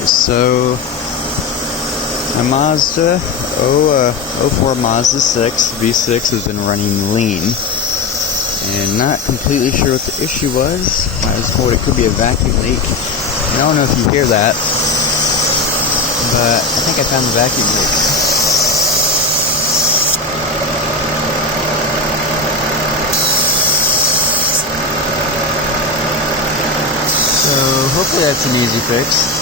Alright, so my Mazda 04 Mazda 6 V6 has been running lean, and not completely sure what the issue was. I was told it could be a vacuum leak. And I don't know if you hear that, but I think I found the vacuum leak. So hopefully that's an easy fix.